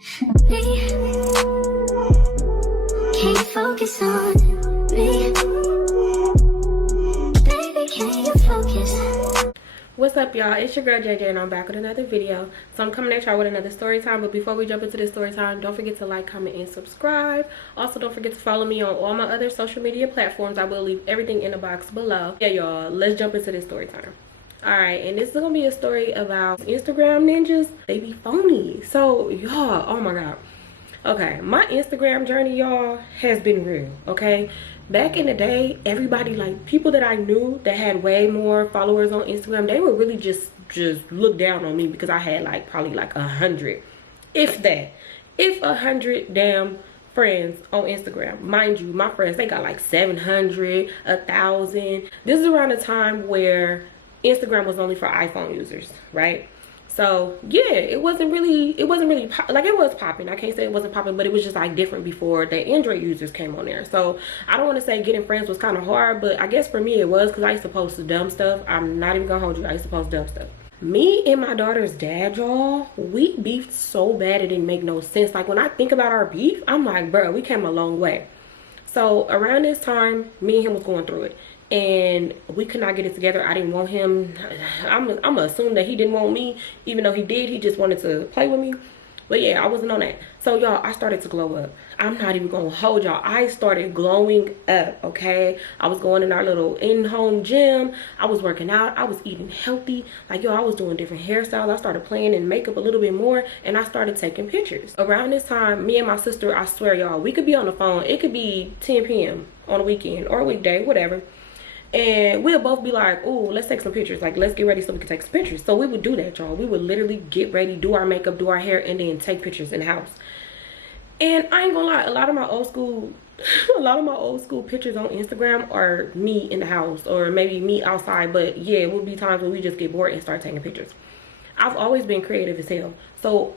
Can't focus on me. Baby, can you focus? What's up, y'all? It's your girl JJ and I'm back with another video. So I'm coming at y'all with another story time, but before we jump into this story time, don't forget to like, comment, and subscribe. Also, don't forget to follow me on all my other social media platforms. I will leave everything in the box below. Yeah, y'all, let's jump into this story time. Alright, and this is gonna be a story about Instagram ninjas. They be phony. So y'all, oh my god. Okay, my Instagram journey, y'all, has been real. Okay, back in the day, everybody, like people that I knew that had way more followers on Instagram, they would really just look down on me because I had like probably like 100, if that, if 100 damn friends on Instagram. Mind you, my friends, they got like 700, 1,000. This is around a time where Instagram was only for iPhone users, right? So yeah, it wasn't really like, it was popping. I can't say it wasn't popping, but it was just like different before the Android users came on there. So I don't want to say getting friends was kind of hard, but I guess for me it was, because I used to post dumb stuff. I'm not even gonna hold you, I used to post dumb stuff. Me and my daughter's dad, y'all, we beefed so bad it didn't make no sense. Like when I think about our beef, I'm like, bro, we came a long way. So around this time, me and him was going through it, and we could not get it together. I didn't want him. I'm gonna assume that he didn't want me, even though he did. He just wanted to play with me. But yeah, I wasn't on that. So y'all, I started to glow up. I'm not even gonna hold y'all. I started glowing up, okay? I was going in our little in-home gym. I was working out. I was eating healthy. Like, yo, I was doing different hairstyles. I started playing in makeup a little bit more, and I started taking pictures. Around this time, me and my sister, I swear, y'all, we could be on the phone. It could be 10 p.m. on a weekend or a weekday, whatever. And we'll both be like, oh, let's take some pictures. Like, let's get ready so we can take some pictures. So we would do that, y'all. We would literally get ready, do our makeup, do our hair, and then take pictures in the house. And I ain't gonna lie, a lot of my old school pictures on Instagram are me in the house, or maybe me outside. But yeah, it would be times when we just get bored and start taking pictures. I've always been creative as hell. So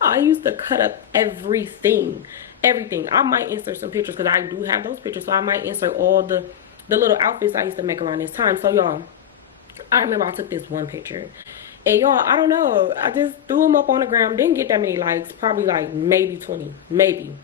I used to cut up everything. I might insert some pictures, because I do have those pictures. So I might insert all the little outfits I used to make around this time. So y'all, I remember I took this one picture, and y'all, I don't know, I just threw them up on the ground. Didn't get that many likes, probably like maybe 20, maybe.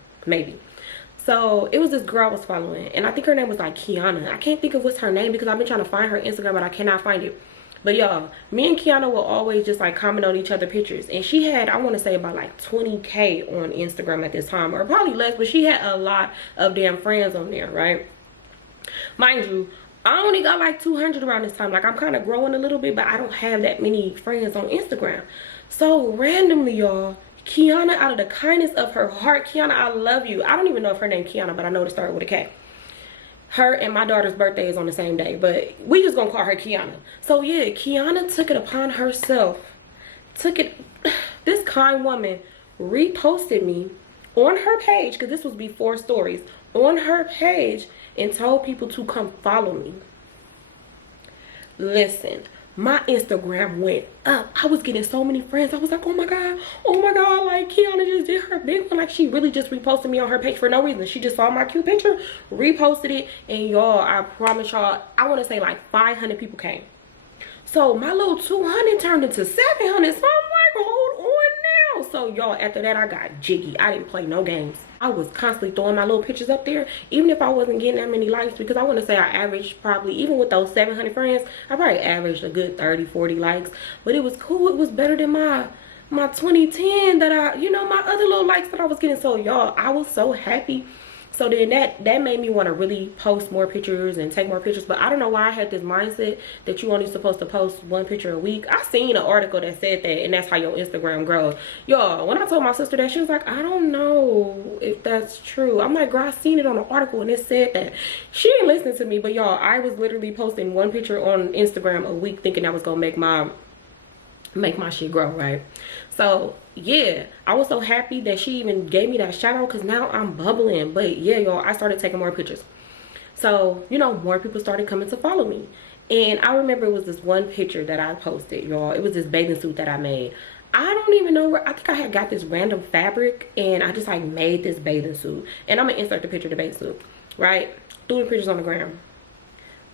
So it was this girl I was following, and I think her name was like Kiana. I can't think of what's her name because I've been trying to find her Instagram, but I cannot find it. But y'all, me and Kiana will always just like comment on each other's pictures, and she had, I want to say, about like 20K on Instagram at this time, or probably less, but she had a lot of damn friends on there, right? Mind you, I only got like 200 around this time. Like, I'm kind of growing a little bit, but I don't have that many friends on Instagram. So randomly, y'all, Kiana, out of the kindness of her heart, Kiana, I love you. I don't even know if her name Kiana, but I know it started with a K. Her and my daughter's birthday is on the same day, but we just gonna call her Kiana. So yeah, Kiana took it upon herself. This kind woman reposted me on her page, because this was before stories, on her page, and told people to come follow me. Listen, my Instagram went up. I was getting so many friends. I was like, oh my god, like Kiana just did her big one. Like, she really just reposted me on her page for no reason. She just saw my cute picture, reposted it, and y'all, I promise y'all, I want to say like 500 people came. So my little 200 turned into 700. So I'm like, hold on now. So y'all, after that, I got jiggy. I didn't play no games. I was constantly throwing my little pictures up there, even if I wasn't getting that many likes, because I want to say I averaged probably, even with those 700 friends, I probably averaged a good 30, 40 likes. But it was cool. It was better than my 2010 that my other little likes that I was getting. So y'all, I was so happy. So then that made me want to really post more pictures and take more pictures. But I don't know why I had this mindset that you only supposed to post one picture a week. I seen an article that said that, and that's how your Instagram grows. Y'all, when I told my sister that, she was like, I don't know if that's true. I'm like, girl, I seen it on an article and it said that. She didn't listen to me. But y'all, I was literally posting one picture on Instagram a week, thinking that was gonna make my shit grow, right? So yeah, I was so happy that she even gave me that shout out, because now I'm bubbling. But yeah, y'all, I started taking more pictures. So more people started coming to follow me. And I remember it was this one picture that I posted, y'all. It was this bathing suit that I made. I don't even know where, I think I had got this random fabric, and I just like made this bathing suit. And I'm gonna insert the picture of the bathing suit, right? Threw the pictures on the ground.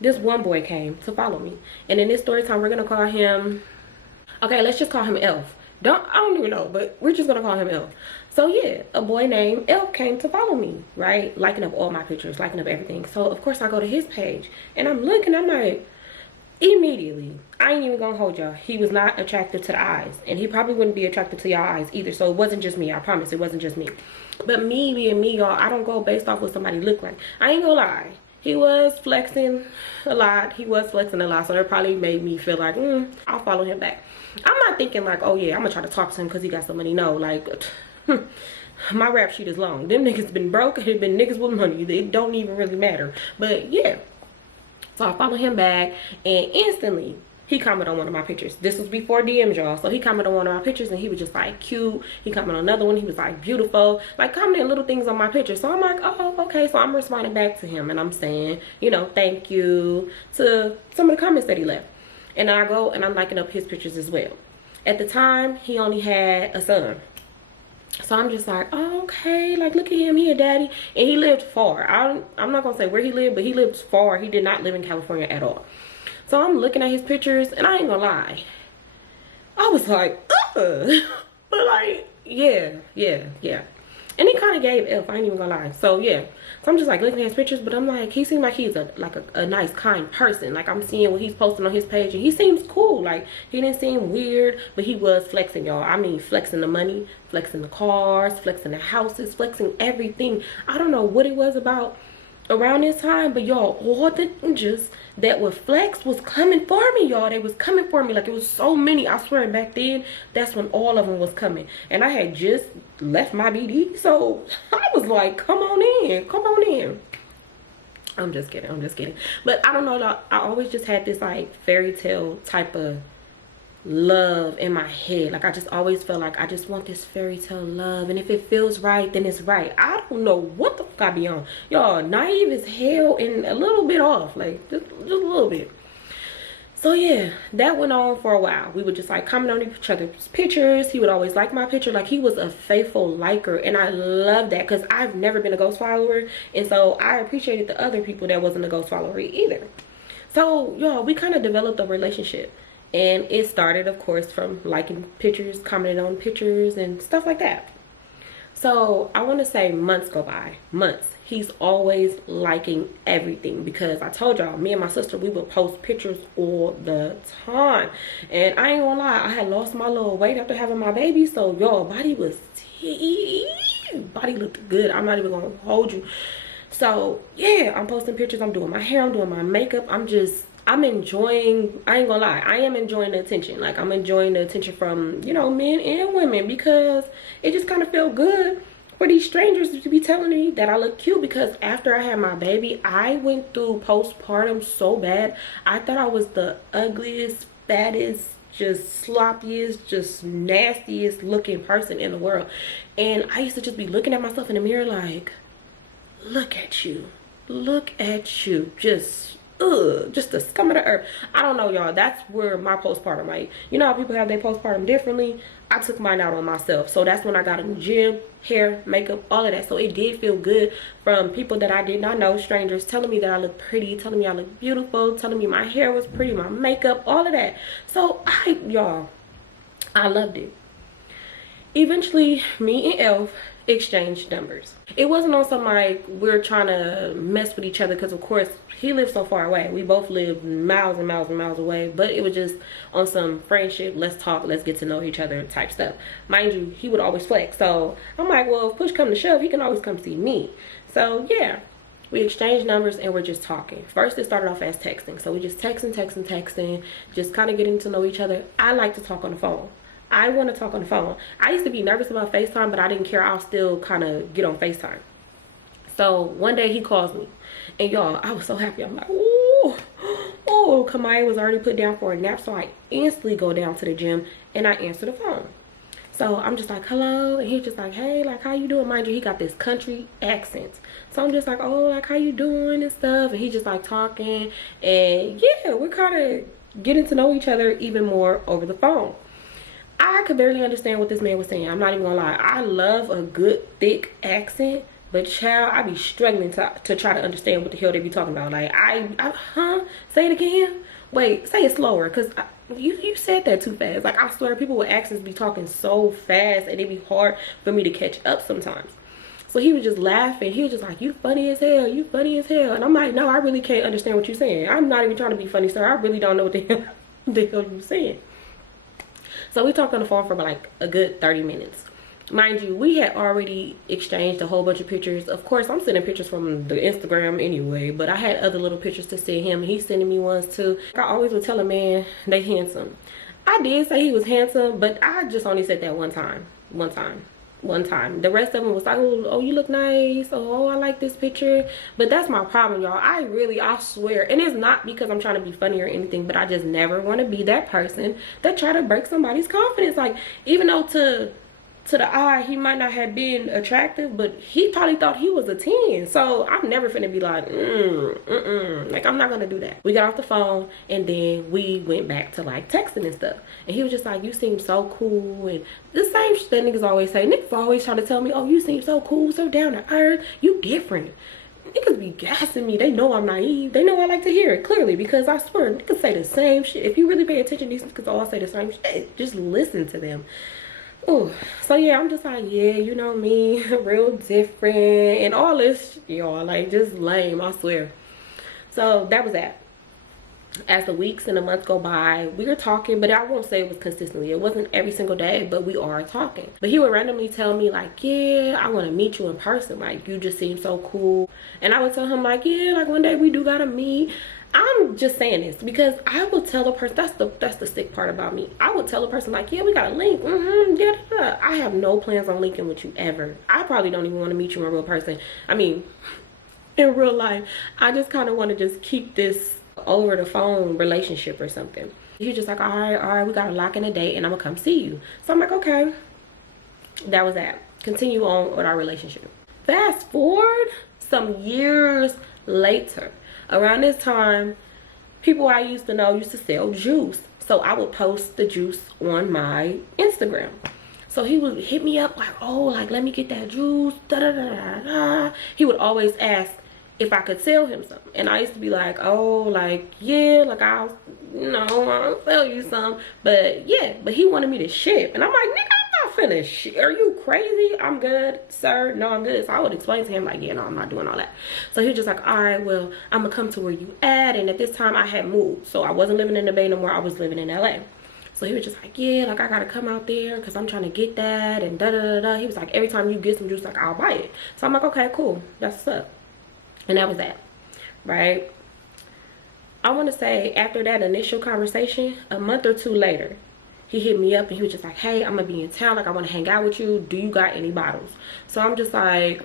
This one boy came to follow me, and in this story time, we're gonna call him, okay, let's just call him Elf. I don't even know, but we're just gonna call him Elf. So yeah, a boy named Elf came to follow me, right? Liking up all my pictures, liking up everything. So of course I go to his page and I'm looking, I'm like, immediately, I ain't even gonna hold y'all, he was not attracted to the eyes, and he probably wouldn't be attracted to y'all eyes either. So it wasn't just me, I promise it wasn't just me. But me being me, y'all, I don't go based off what somebody look like. I ain't gonna lie, he was flexing a lot, so it probably made me feel like I'll follow him back. I'm not thinking like, oh yeah, I'm gonna try to talk to him because he got some money. No, like my rap sheet is long. Them niggas been broke, it been niggas with money. It don't even really matter. But yeah, so I follow him back, and instantly he commented on one of my pictures. This was before DMs, y'all. So he commented on one of my pictures and he was just like cute. He commented on another one, he was like beautiful, like commenting little things on my picture. So I'm like, oh okay. So I'm responding back to him and I'm saying, you know, thank you to some of the comments that he left. And I go and I'm liking up his pictures as well. At the time, he only had a son. So I'm just like, oh, okay, like look at him, he a daddy. And he lived far. I'm not gonna say where he lived, but he lived far. He did not live in California at all. So I'm looking at his pictures and I ain't gonna lie, I was like, ugh. But like, yeah. And he kind of gave F, I ain't even gonna lie. So yeah, so I'm just like looking at his pictures, but I'm like, he seems like he's a nice, kind person. Like I'm seeing what he's posting on his page and he seems cool. Like he didn't seem weird, but he was flexing, y'all. I mean, flexing the money, flexing the cars, flexing the houses, flexing everything. I don't know what it was about around this time, but y'all, all the ninjas that were flex was coming for me, y'all. They was coming for me. Like it was so many. I swear back then, that's when all of them was coming. And I had just left my BD, so I was like, come on in. I'm just kidding. But I don't know, y'all, I always just had this like fairy tale type of love in my head. Like I just always felt like I just want this fairy tale love, and if it feels right, then it's right. I don't know what the fuck I be on, y'all. Naive as hell and a little bit off, like just a little bit. So yeah, that went on for a while. We would just like comment on each other's pictures. He would always like my picture. Like he was a faithful liker, and I love that because I've never been a ghost follower, and so I appreciated the other people that wasn't a ghost follower either. So y'all, we kind of developed a relationship. And it started, of course, from liking pictures, commenting on pictures, and stuff like that. So I want to say months go by. Months. He's always liking everything because I told y'all, me and my sister, we would post pictures all the time. And I ain't gonna lie, I had lost my little weight after having my baby. So y'all, body was body looked good. I'm not even gonna hold you. So yeah, I'm posting pictures. I'm doing my hair. I'm doing my makeup. I'm enjoying, I ain't gonna lie, I am enjoying the attention. Like I'm enjoying the attention from, you know, men and women, because it just kind of felt good for these strangers to be telling me that I look cute. Because after I had my baby, I went through postpartum so bad. I thought I was the ugliest, fattest, just sloppiest, just nastiest looking person in the world. And I used to just be looking at myself in the mirror like, look at you, just the scum of the earth. I don't know, y'all. That's where my postpartum, like, you know how people have their postpartum differently. I took mine out on myself. So that's when I got in the gym, hair, makeup, all of that. So it did feel good from people that I did not know, strangers, telling me that I look pretty, telling me I look beautiful, telling me my hair was pretty, my makeup, all of that. So y'all, I loved it. Eventually, me and Elf exchanged numbers. It wasn't on some like we're trying to mess with each other, because of course he lived so far away. We both lived miles and miles and miles away, but it was just on some friendship, let's talk, let's get to know each other type stuff. Mind you, he would always flex. So I'm like, well, if push come to shove, he can always come see me. So yeah, we exchanged numbers and we're just talking. First it started off as texting. So we just texting, just kind of getting to know each other. I like to talk on the phone. I want to talk on the phone. I used to be nervous about FaceTime, but I didn't care. I'll still kind of get on FaceTime. So one day he calls me, and y'all, I was so happy. I'm like, ooh, Kamaya was already put down for a nap. So I instantly go down to the gym and I answer the phone. So I'm just like, hello, and he's just like, hey, like, how you doing? Mind you, he got this country accent. So I'm just like, oh, like, how you doing and stuff? And he's just like talking, and yeah, we're kind of getting to know each other even more over the phone. I could barely understand what this man was saying. I'm not even gonna lie. I love a good thick accent, but child, I be struggling to try to understand what the hell they be talking about. Like, say it again. Wait, say it slower, because you said that too fast. Like, I swear people with accents be talking so fast and it be hard for me to catch up sometimes. So he was just laughing. He was just like, you funny as hell, you funny as hell. And I'm like, no, I really can't understand what you're saying. I'm not even trying to be funny, sir. I really don't know what the hell you're saying. So we talked on the phone for like a good 30 minutes. Mind you, we had already exchanged a whole bunch of pictures. Of course, I'm sending pictures from the Instagram anyway, but I had other little pictures to send him. He's sending me ones too. I always would tell a man they handsome. I did say he was handsome, but I just only said that one time. The rest of them was like, oh, you look nice. Oh, I like this picture. But that's my problem, y'all. I swear, and it's not because I'm trying to be funny or anything, but I just never want to be that person that try to break somebody's confidence. Like, even though to the eye he might not have been attractive, but he probably thought he was a 10. So I'm never finna be like, like, I'm not gonna do that. We got off the phone and then we went back to like texting and stuff, and he was just like, you seem so cool, and the same shit that niggas always say. Niggas always try to tell me, oh, you seem so cool, so down to earth, you different. Niggas be gassing me. They know I'm naive. They know I like to hear it, clearly, because I swear niggas say the same shit. If you really pay attention, these niggas all say the same shit. Just listen to them. Oh, so yeah, I'm just like, yeah, you know me, real different and all this, y'all, like, just lame, I swear. So that was that. As the weeks and the months go by, we were talking, but I won't say it was consistently. It wasn't every single day, but we are talking. But he would randomly tell me like, yeah, I want to meet you in person. Like, you just seem so cool. And I would tell him like, yeah, like one day we do gotta meet. I'm just saying this because I will tell a person, that's the sick part about me. I would tell a person like, yeah, we got a link. Yeah. I have no plans on linking with you ever. I probably don't even want to meet you in real person. I mean, in real life, I just kind of want to just keep this over the phone relationship or something. He's just like, all right, we got to lock in a date and I'm gonna come see you. So I'm like, okay. That was that. Continue on with our relationship. Fast forward some years later. Around this time, people I used to know used to sell juice. So I would post the juice on my Instagram. So he would hit me up like, oh, like, let me get that juice. He would always ask if I could sell him some. And I used to be like, oh, like, yeah, like, I'll sell you some. But yeah, but he wanted me to ship. And I'm like, nigga, I'm not finna ship. Are you crazy? I'm good, sir. No, I'm good. So I would explain to him like, yeah, no, I'm not doing all that. So he was just like, all right, well, I'm gonna come to where you at. And at this time I had moved. So I wasn't living in the Bay no more. I was living in LA. So he was just like, yeah, like, I gotta come out there because I'm trying to get that and da-da-da-da. He was like, every time you get some juice, like, I'll buy it. So I'm like, okay, cool. That's what's up. And that was that, right? I want to say after that initial conversation, a month or two later, he hit me up and he was just like, hey, I'm gonna be in town, like, I want to hang out with you, do you got any bottles? So I'm just like,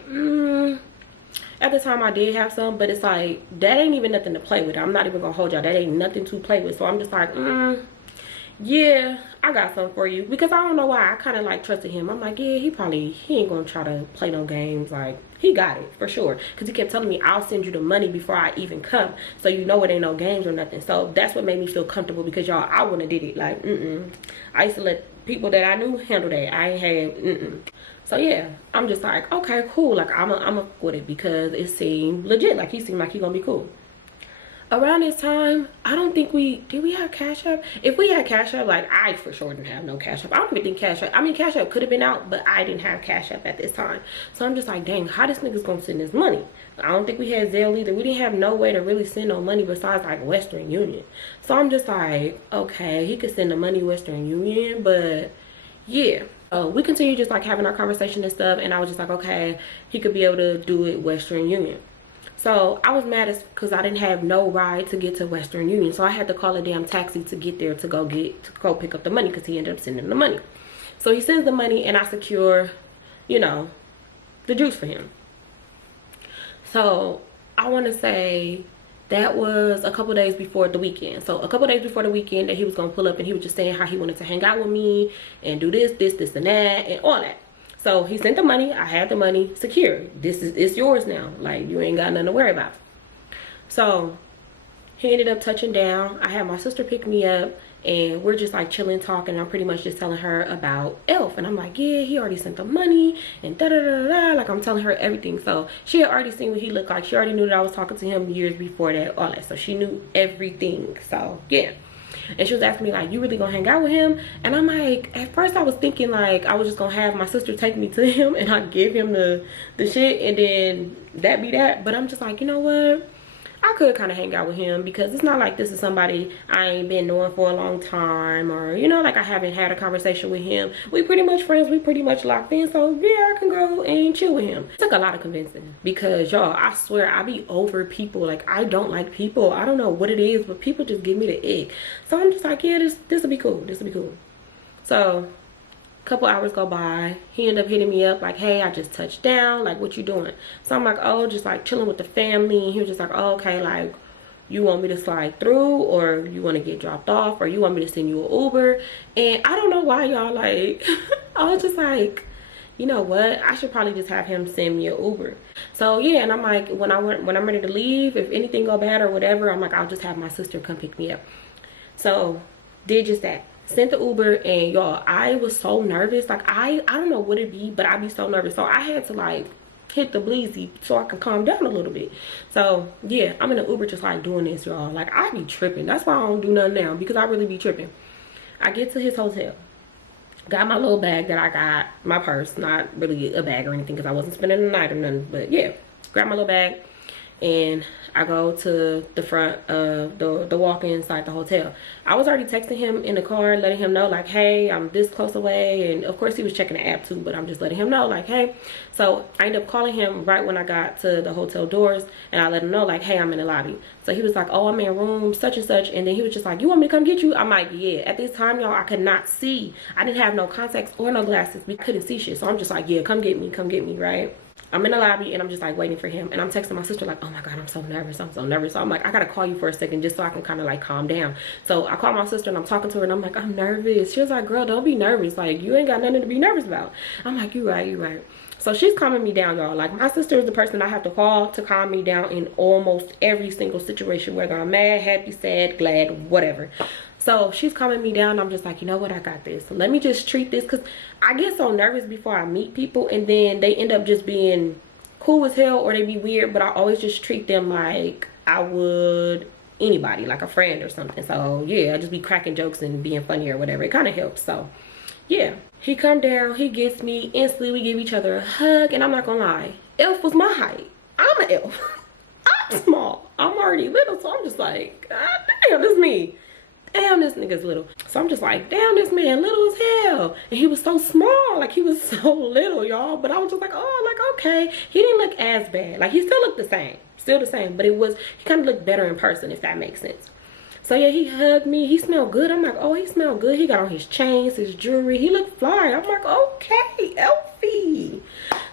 at the time I did have some, but it's like, that ain't even nothing to play with. I'm not even gonna hold y'all, that ain't nothing to play with. So I'm just like, yeah, I got something for you, because I don't know why I kind of like trusted him. I'm like, yeah, he ain't gonna try to play no games. Like, he got it for sure, because he kept telling me, I'll send you the money before I even come, so you know it ain't no games or nothing. So that's what made me feel comfortable, because y'all, I wouldn't have did it. Like, I used to let people that I knew handle that. I ain't had So yeah, I'm just like, okay, cool. Like, I'm a with it, because it seemed legit. Like, he seemed like he gonna be cool. Around this time, I don't think did we have Cash App? If we had Cash App, like, I for sure didn't have no Cash App. I don't even think Cash App, I mean, Cash App could have been out, but I didn't have Cash App at this time. So I'm just like, dang, how this nigga's gonna send this money? I don't think we had Zelle either. We didn't have no way to really send no money besides like Western Union. So I'm just like, okay, he could send the money Western Union, but yeah. We continued just like having our conversation and stuff, and I was just like, okay, he could be able to do it Western Union. So I was mad because I didn't have no ride to get to Western Union. So I had to call a damn taxi to get there to go pick up the money, because he ended up sending the money. So he sends the money and I secure, the juice for him. So I want to say that was a couple days before the weekend. So a couple days before the weekend that he was going to pull up, and he was just saying how he wanted to hang out with me and do this, and that, and all that. So he sent the money. I had the money secured. It's yours now. Like, you ain't got nothing to worry about. So he ended up touching down. I had my sister pick me up, and we're just like chilling, talking. I'm pretty much just telling her about Elf, and I'm like, yeah, he already sent the money and da-da-da-da. Like, I'm telling her everything. So she had already seen what he looked like. She already knew that I was talking to him years before that, all that. So she knew everything. So yeah. And she was asking me like, you really gonna hang out with him? And I'm like, at first I was thinking like I was just gonna have my sister take me to him and I give him the shit and then that be that. But I'm just like, you know what, I could kind of hang out with him because it's not like this is somebody I ain't been knowing for a long time, or you know, like I haven't had a conversation with him. We pretty much friends, we pretty much locked in, so yeah, I can go and chill with him. It took a lot of convincing because y'all, I swear I be over people. Like I don't like people. I don't know what it is, but people just give me the ick. So I'm just like, yeah, this will be cool, this will be cool. So couple hours go by, he ended up hitting me up like, hey, I just touched down, like what you doing? So I'm like, oh, just like chilling with the family. And he was just like, oh, okay, like you want me to slide through, or you want to get dropped off, or you want me to send you an Uber? And I don't know why y'all, like I was just like, you know what, I should probably just have him send me an Uber. So yeah, and I'm like, when I'm ready to leave, if anything go bad or whatever, I'm like, I'll just have my sister come pick me up. So did just that, sent the Uber. And y'all, I was so nervous. Like I don't know what it be, but I be so nervous. So I had to like hit the bleezy so I can calm down a little bit. So yeah, I'm in the Uber just like doing this, y'all. Like I be tripping. That's why I don't do nothing now, because I really be tripping. I get to his hotel, got my little bag that I got, my purse, not really a bag or anything because I wasn't spending the night or nothing, but yeah, grab my little bag. And I go to the front of the walk inside the hotel. I was already texting him in the car, letting him know like, hey, I'm this close away. And of course he was checking the app too, but I'm just letting him know like, hey. So I ended up calling him right when I got to the hotel doors, and I let him know like, hey, I'm in the lobby. So he was like, oh, I'm in room such and such. And then he was just like, you want me to come get you? I'm like, yeah. At this time, y'all, I could not see. I didn't have no contacts or no glasses. We couldn't see shit. So I'm just like, yeah, come get me, right? I'm in the lobby and I'm just like waiting for him, and I'm texting my sister like, oh my god, I'm so nervous. So I'm like, I gotta call you for a second just so I can kind of like calm down. So I call my sister and I'm talking to her and I'm like, I'm nervous. She was like, girl, don't be nervous, like you ain't got nothing to be nervous about. I'm like, you right. So she's calming me down, y'all. Like my sister is the person I have to call to calm me down in almost every single situation, whether I'm mad, happy, sad, glad, whatever. So she's calming me down. I'm just like, you know what, I got this. Let me just treat this, because I get so nervous before I meet people, and then they end up just being cool as hell or they be weird, but I always just treat them like I would anybody, like a friend or something. So yeah, I just be cracking jokes and being funny or whatever. It kind of helps. So yeah, he come down, he gets me instantly, we give each other a hug, and I'm not gonna lie, elf was my height. I'm an elf. I'm small, I'm already little, so I'm just like, god damn, this is me. Damn, this nigga's little. So I'm just like, damn, this man little as hell. And he was so small, like he was so little, y'all. But I was just like, oh, like, okay. He didn't look as bad. Like he still looked the same, but it was, he kind of looked better in person, if that makes sense. So yeah, he hugged me. He smelled good. I'm like, oh, he smelled good. He got on his chains, his jewelry. He looked fly. I'm like, okay, Elfie.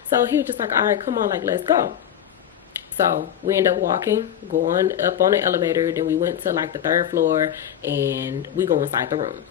So he was just like, all right, come on, like, let's go. So we ended up going up on the elevator. Then we went to like the 3rd floor and we go inside the room.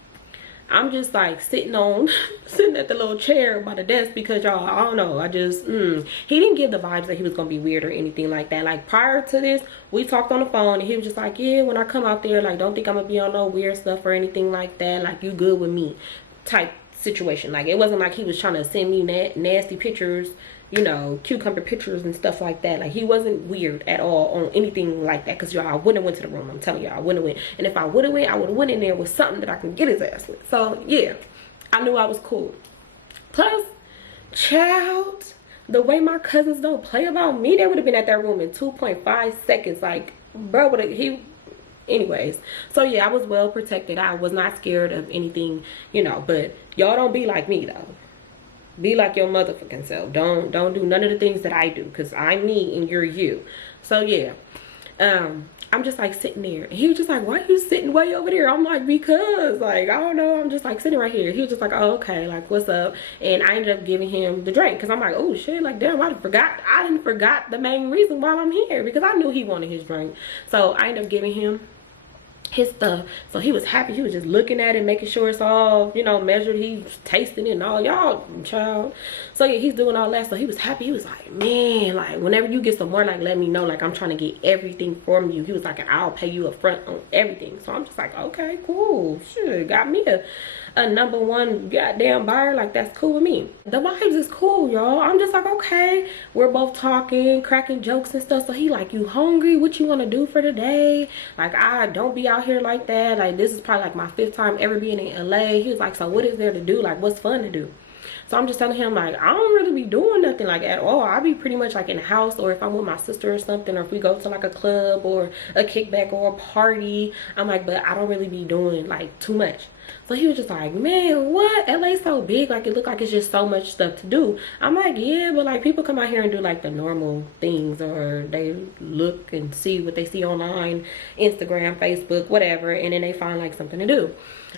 I'm just like sitting at the little chair by the desk because y'all, I don't know, I just he didn't give the vibes that he was gonna be weird or anything like that. Like prior to this, we talked on the phone and he was just like, yeah, when I come out there, like don't think I'm gonna be on no weird stuff or anything like that, like you good with me type situation. Like it wasn't like he was trying to send me nasty pictures, you know, cucumber pictures and stuff like that. Like he wasn't weird at all on anything like that, because y'all, I wouldn't have went to the room. I'm telling y'all, I wouldn't have went. And if I would have went, I would have went in there with something that I can get his ass with. So yeah, I knew I was cool. Plus, child, the way my cousins don't play about me, they would have been at that room in 2.5 seconds. Like bro, anyways, so yeah, I was well protected. I was not scared of anything, you know. But y'all don't be like me though. Be like your motherfucking self. Don't do none of the things that I do, because I'm me and you're you. So yeah, I'm just like sitting there, and he was just like, why are you sitting way over there? I'm like, because like I don't know, I'm just like sitting right here. He was just like, oh, okay, like what's up? And I ended up giving him the drink, because I'm like, oh shit, like damn, I didn't forgot the main reason why I'm here, because I knew he wanted his drink. So I ended up giving him his stuff. So he was happy. He was just looking at it, making sure it's all, you know, measured. He was tasting it and all, y'all, child. So yeah, he's doing all that. So he was happy. He was like, man, like whenever you get some more, like let me know, like I'm trying to get everything from you. He was like, I'll pay you up front on everything. So I'm just like, okay, cool, sure, got me a #1 goddamn buyer, like that's cool with me. The vibes is cool, y'all. I'm just like, okay, we're both talking, cracking jokes and stuff. So he like, you hungry? What you want to do for today? Like, I don't be out here like that. Like, this is probably like my 5th time ever being in LA. He was like, so what is there to do? Like, what's fun to do? So I'm just telling him, like, I don't really be doing nothing like at all. I be pretty much like in the house, or if I'm with my sister or something, or if we go to like a club or a kickback or a party, I'm like, but I don't really be doing like too much. So he was just like, man, what? LA's so big, like it look like it's just so much stuff to do. I'm like, yeah, but like people come out here and do like the normal things, or they look and see what they see online, Instagram, Facebook, whatever, and then they find like something to do.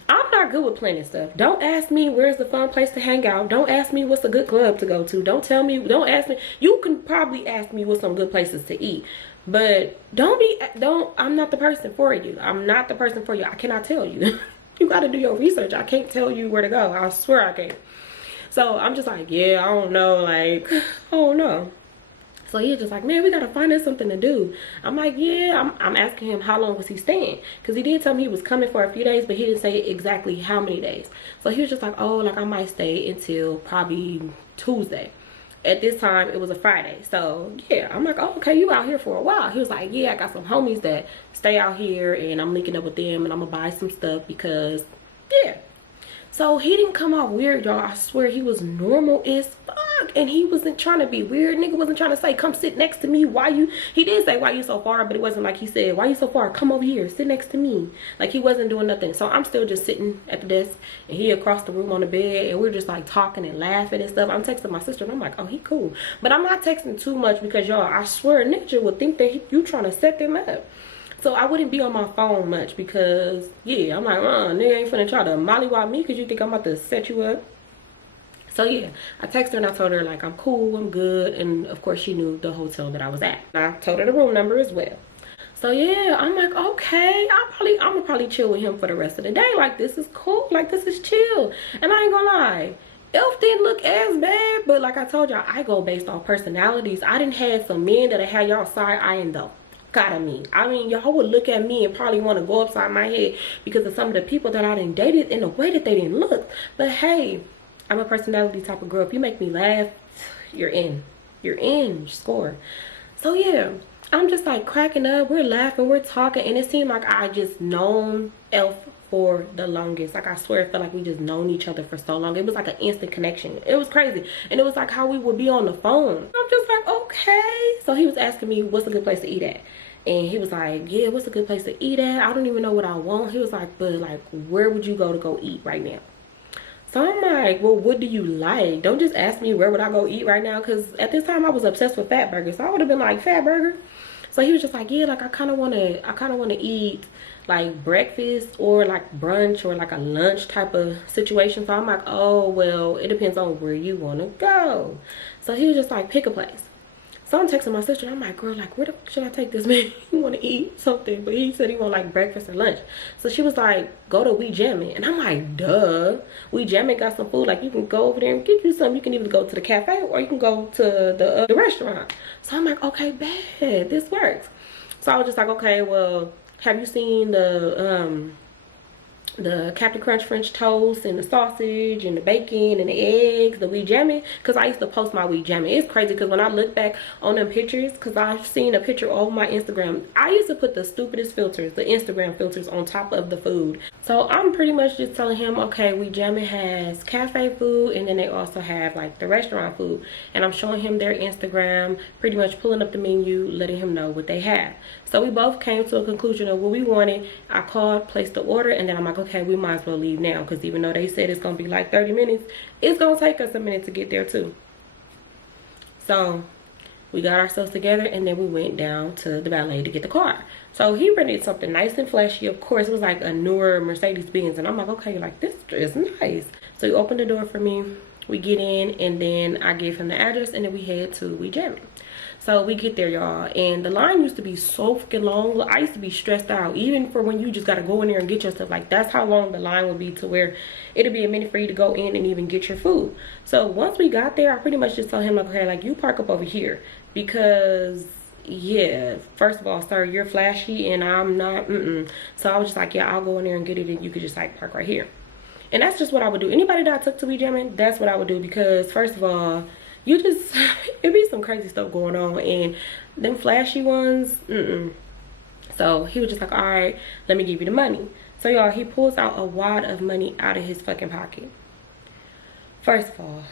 I'm not good with planning stuff. Don't ask me where's the fun place to hang out. Don't ask me what's a good club to go to. Don't ask me. You can probably ask me what's some good places to eat, but I'm not the person for you. I'm not the person for you. I cannot tell you. You got to do your research. I can't tell you where to go. I swear I can't. So I'm just like, yeah, I don't know. Like, I don't know. So he's just like, man, we gotta find us something to do. I'm like, yeah. I'm asking him how long was he staying, because he did tell me he was coming for a few days, but he didn't say exactly how many days. So he was just like, oh, like I might stay until probably Tuesday. At this time it was a Friday. So yeah, I'm like, oh, okay, you out here for a while. He was like, yeah, I got some homies that stay out here and I'm linking up with them and I'm gonna buy some stuff because yeah. So he didn't come out weird, y'all. I swear he was normal as fuck. And he wasn't trying to be weird. Nigga wasn't trying to say, come sit next to me. He did say, why you so far? But it wasn't like he said, why you so far? Come over here, sit next to me. Like, he wasn't doing nothing. So I'm still just sitting at the desk, and he across the room on the bed, and we're just like talking and laughing and stuff. I'm texting my sister and I'm like, oh, he cool. But I'm not texting too much because, y'all, I swear a nigga would think that you trying to set them up. So I wouldn't be on my phone much because, yeah, I'm like, nigga ain't finna try to mollywop me because you think I'm about to set you up. So yeah, I texted her and I told her, like, I'm cool, I'm good. And of course she knew the hotel that I was at. I told her the room number as well. So yeah, I'm like, okay, I'm gonna probably chill with him for the rest of the day. Like, this is cool, like, this is chill. And I ain't gonna lie, Elf didn't look as bad, but like I told y'all, I go based on personalities. I didn't have some men that had y'all side eyeing though. Of me. I mean, y'all would look at me and probably want to go upside my head because of some of the people that I done dated and the way that they didn't look. But hey, I'm a personality type of girl. If you make me laugh, you're in. You're in. You score. So yeah, I'm just like cracking up. We're laughing. We're talking. And it seemed like I just known Elf for the longest. Like, I swear it felt like we just known each other for so long. It was like an instant connection. It was crazy. And it was like how we would be on the phone. I'm just like, okay. So he was asking me what's a good place to eat at. And he was like, yeah, what's a good place to eat at? I don't even know what I want. He was like, but like, where would you go eat right now? So I'm like, well, what do you like? Don't just ask me where would I go eat right now, because at this time I was obsessed with fat burgers. So I would have been like, fat burger. So he was just like, yeah, like I kind of want to eat like breakfast or like brunch or like a lunch type of situation. So I'm like, oh, well, it depends on where you want to go. So he was just like, pick a place. So I'm texting my sister and I'm like, girl, like, where the fuck should I take this man? He want to eat something, but he said he want like breakfast or lunch. So she was like, go to We Jammin'. And I'm like, duh. We Jammin' got some food. Like, you can go over there and get you something. You can either go to the cafe or you can go to the restaurant. So I'm like, okay, bad. This works. So I was just like, okay, well, have you seen the Captain Crunch French toast and the sausage and the bacon and the eggs, the We Jammin'? Because I used to post my We Jammin'. It's crazy because when I look back on them pictures, because I've seen a picture on my Instagram, I used to put the stupidest filters, the Instagram filters, on top of the food. So I'm pretty much just telling him, okay, We Jammin' has cafe food and then they also have like the restaurant food. And I'm showing him their Instagram, pretty much pulling up the menu, letting him know what they have. So we both came to a conclusion of what we wanted. I called, placed the order, and then I'm like, okay, we might as well leave now, because even though they said it's gonna be like 30 minutes, it's gonna take us a minute to get there too. So we got ourselves together and then we went down to the valet to get the car. So he rented something nice and flashy. Of course, it was like a newer Mercedes-Benz, and I'm like, okay, like, this is nice. So he opened the door for me. We get in and then I gave him the address and then we head to We Jammin'. So we get there, y'all, and the line used to be so freaking long. I used to be stressed out, even for when you just gotta go in there and get your stuff. Like, that's how long the line would be, to where it'll be a minute for you to go in and even get your food. So once we got there, I pretty much just told him, like, okay, like, you park up over here, because yeah, first of all, sir, you're flashy and I'm not. So I was just like, yeah, I'll go in there and get it and you could just like park right here. And that's just what I would do. Anybody that I took to be jamming, that's what I would do, because first of all, you just it be some crazy stuff going on, and them flashy ones, So he was just like, all right, let me give you the money. So y'all, he pulls out a wad of money out of his fucking pocket. First of all,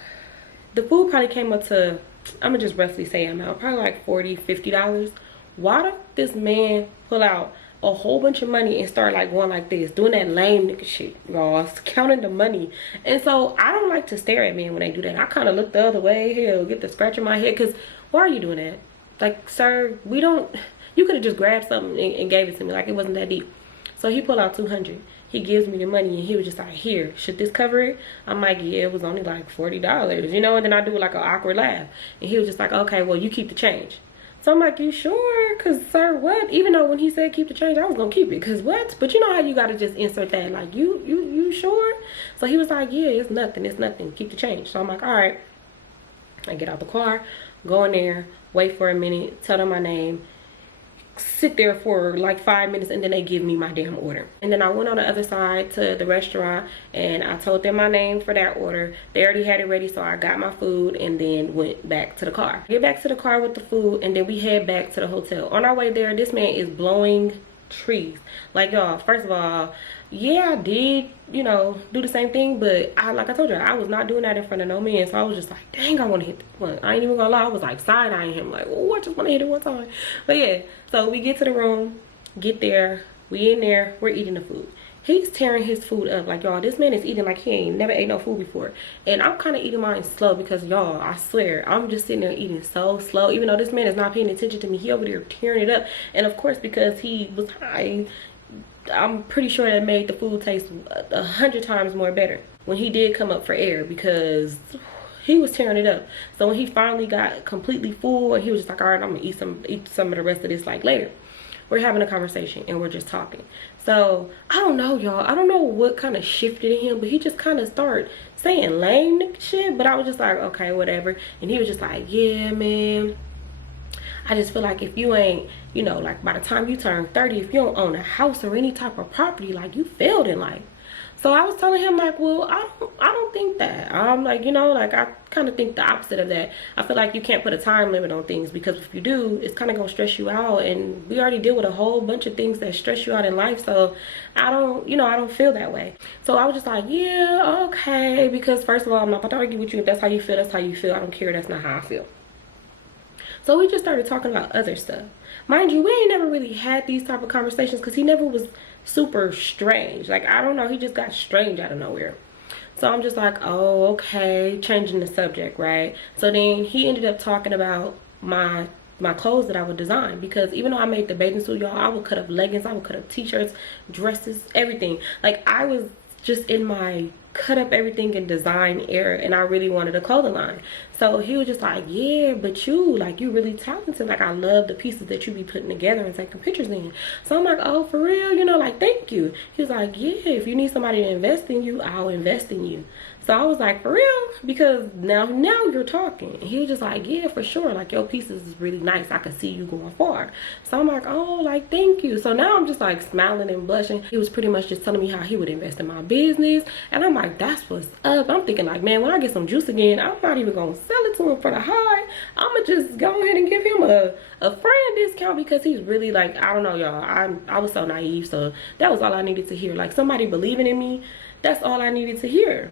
the food probably came up to, I'm gonna just roughly say amount, probably like $40, $50. Why did this man pull out a whole bunch of money and start like going like this, doing that lame nigga shit, y'all, counting the money? And so I don't like to stare at men when they do that. I kind of look the other way, hell, get the scratch in my head, because why are you doing that? Like, sir, we don't, you could have just grabbed something and gave it to me, like it wasn't that deep. So he pulled out 200. He gives me the money, and he was just like, here, should this cover it? I'm like, yeah, it was only like $40, you know? And then I do like an awkward laugh, and he was just like, okay, well, you keep the change. So I'm like, you sure? Because, sir, what? Even though when he said keep the change, I was going to keep it. Because what? But you know how you got to just insert that, like, you sure? So he was like, yeah, it's nothing. Keep the change. So I'm like, all right. I get out the car, go in there, wait for a minute, tell them my name, sit there for like 5 minutes, and then they give me my damn order. And then I went on the other side to the restaurant, and I told them my name for that order. They already had it ready, so I got my food and then went back to the car. Get back to the car with the food, and then we head back to the hotel. On our way there, this man is blowing trees. Like, y'all, first of all, yeah, I did, you know, do the same thing, but like I told you, I was not doing that in front of no man. So I was just like, dang, I want to hit this one. I ain't even gonna lie, I was like side-eyeing him, like, oh, I just want to hit it one time. But yeah, so we get to the room, get there, we in there, we're eating the food. He's tearing his food up. Like, y'all, this man is eating like he ain't never ate no food before. And I'm kind of eating mine slow because, y'all, I swear, I'm just sitting there eating so slow. Even though this man is not paying attention to me, he over there tearing it up. And, of course, because he was high, I'm pretty sure that made the food taste 100 times more better when he did come up for air, because he was tearing it up. So when he finally got completely full, and he was just like, all right, I'm gonna eat some of the rest of this like later. We're having a conversation and we're just talking. So I don't know, y'all, I don't know what kind of shifted in him, but he just kind of started saying lame shit. But I was just like, okay, whatever. And he was just like, yeah, man, I just feel like if you ain't, you know, like by the time you turn 30, if you don't own a house or any type of property, like you failed in life. So I was telling him, like, well, I don't think that. I'm like, you know, like, I kind of think the opposite of that. I feel like you can't put a time limit on things, because if you do, it's kind of going to stress you out. And we already deal with a whole bunch of things that stress you out in life. So I don't, you know, I don't feel that way. So I was just like, yeah, okay. Because first of all, I'm not about to argue with you. If that's how you feel, that's how you feel. I don't care. That's not how I feel. So we just started talking about other stuff. Mind you, we ain't never really had these type of conversations, because he never was super strange. Like, I don't know, he just got strange out of nowhere. So I'm just like, oh, okay, changing the subject, right? So then he ended up talking about my clothes that I would design, because even though I made the bathing suit, y'all, I would cut up leggings, I would cut up t-shirts, dresses, everything. Like, I was just in my cut up everything in design era, and I really wanted a clothing line. So he was just like, yeah, but you really talented. Like, I love the pieces that you be putting together and taking pictures in. So I'm like, oh, for real? You know, like, thank you. He was like, yeah, if you need somebody to invest in you, I'll invest in you. So I was like, for real? Because now you're talking. And he was just like, yeah, for sure. Like, your pieces is really nice. I could see you going far. So I'm like, oh, like, thank you. So now I'm just like smiling and blushing. He was pretty much just telling me how he would invest in my business. And I'm like, that's what's up. I'm thinking like, man, when I get some juice again, I'm not even going to sell it to him for the high. I'm going to just go ahead and give him a friend discount, because he's really like, I don't know, y'all. I was so naive. So that was all I needed to hear. Like, somebody believing in me, that's all I needed to hear.